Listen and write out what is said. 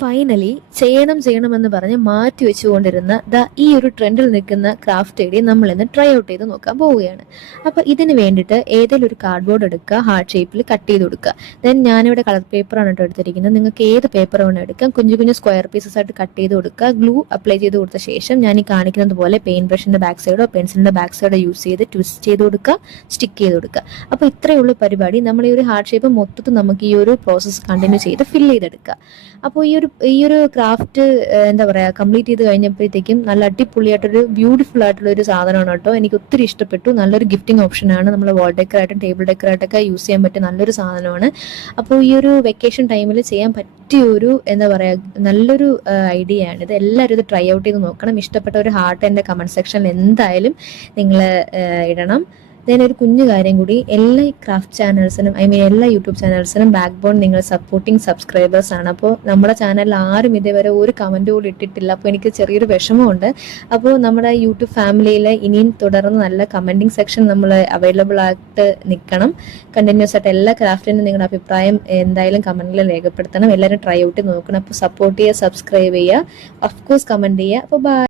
Finally ചെയ്യണമെന്ന് പറഞ്ഞ് മാറ്റി വെച്ചുകൊണ്ടിരുന്ന ഈ ഒരു ട്രെൻഡിൽ നിൽക്കുന്ന ക്രാഫ്റ്റ് ഐഡിയ നമ്മൾ ഇന്ന് ട്രൈ ഔട്ട് ചെയ്ത് നോക്കാൻ പോവുകയാണ്. അപ്പോൾ ഇതിന് വേണ്ടിയിട്ട് ഏതെങ്കിലും ഒരു കാർഡ്ബോർഡ് എടുക്കുക, ഹാർട്ട് ഷേപ്പിൽ കട്ട് ചെയ്ത് കൊടുക്കുക. ദെൻ ഞാനിവിടെ കളർ പേപ്പറാണ് കേട്ടോ എടുത്തിരിക്കുന്നത്. നിങ്ങൾക്ക് ഏത് പേപ്പർ വേണം എടുക്കാം. കുഞ്ഞു കുഞ്ഞു സ്ക്വയർ പീസസ് ആയിട്ട് കട്ട് ചെയ്ത് കൊടുക്കുക. ഗ്ലൂ അപ്ലൈ ചെയ്ത് കൊടുത്ത ശേഷം ഞാൻ ഈ കാണിക്കുന്നത് പോലെ പെയിന്റ് ബ്രഷിന്റെ ബാക്ക് സൈഡോ പെൻസിലിന്റെ ബാക്ക് സൈഡോ യൂസ് ചെയ്ത് ട്വിസ്റ്റ് ചെയ്ത് കൊടുക്കുക, സ്റ്റിക്ക് ചെയ്ത് കൊടുക്കുക. അപ്പോൾ ഇത്രയേ ഉള്ളൂ പരിപാടി. നമ്മൾ ഈ ഒരു ഹാർട്ട് ഷേപ്പ് മൊത്തത്തിൽ നമുക്ക് ഈ ഒരു പ്രോസസ്സ് കണ്ടിന്യൂ ചെയ്ത് ഫില്ല് ചെയ്തെടുക്കുക. അപ്പോൾ ഈ ഒരു ക്രാഫ്റ്റ് എന്താ പറയുക, കംപ്ലീറ്റ് ചെയ്ത് കഴിഞ്ഞപ്പോഴത്തേക്കും നല്ല അടിപൊളിയായിട്ടൊരു ബ്യൂട്ടിഫുൾ ആയിട്ടുള്ള ഒരു സാധനമാണ് കേട്ടോ. എനിക്ക് ഒത്തിരി ഇഷ്ടപ്പെട്ടു. നല്ലൊരു ഗിഫ്റ്റിംഗ് ഓപ്ഷനാണ്. നമ്മൾ വാൾ ഡെക്കറായിട്ടും ടേബിൾ ഡെക്കറായിട്ടൊക്കെ യൂസ് ചെയ്യാൻ പറ്റിയ നല്ലൊരു സാധനമാണ്. അപ്പോൾ ഈ ഒരു വെക്കേഷൻ ടൈമിൽ ചെയ്യാൻ പറ്റിയ ഒരു എന്താ പറയുക നല്ലൊരു ഐഡിയ ആണ് ഇത്. എല്ലാവരും ഇത് ട്രൈ ഔട്ട് ചെയ്ത് നോക്കണം. ഇഷ്ടപ്പെട്ട ഒരു ഹാർട്ട് എൻ്റെ കമൻറ്റ് സെക്ഷനിൽ എന്തായാലും നിങ്ങൾ ഇടണം. ദെൻ ഒരു കുഞ്ഞു കാര്യം കൂടി, എല്ലാ ക്രാഫ്റ്റ് ചാനൽസിനും എല്ലാ യൂട്യൂബ് ചാനൽസിനും ബാക്ക് ബോൺ നിങ്ങൾ സപ്പോർട്ടിങ് സബ്സ്ക്രൈബേഴ്സ് ആണ്. അപ്പോൾ നമ്മുടെ ചാനലിൽ ആരും ഇതേവരെ ഒരു കമൻറ്റ് പോലും ഇട്ടിട്ടില്ല. അപ്പോൾ എനിക്ക് ചെറിയൊരു വിഷമമുണ്ട്. അപ്പോൾ നമ്മുടെ യൂട്യൂബ് ഫാമിലിയിൽ ഇനിയും തുടർന്ന് നല്ല കമൻറ്റിങ് സെക്ഷൻ നമ്മൾ അവൈലബിൾ ആയിട്ട് നിൽക്കണം. കണ്ടിന്യൂസ് ആയിട്ട് എല്ലാ ക്രാഫ്റ്റിനും നിങ്ങളുടെ അഭിപ്രായം എന്തായാലും കമൻറ്റിൽ രേഖപ്പെടുത്തണം. എല്ലാവരും ട്രൈ ഔട്ട് നോക്കണം. അപ്പോൾ സപ്പോർട്ട് ചെയ്യുക, സബ്സ്ക്രൈബ് ചെയ്യുക, ഓഫ് കോഴ്സ് കമൻറ്റ് ചെയ്യുക. അപ്പോൾ ബൈ.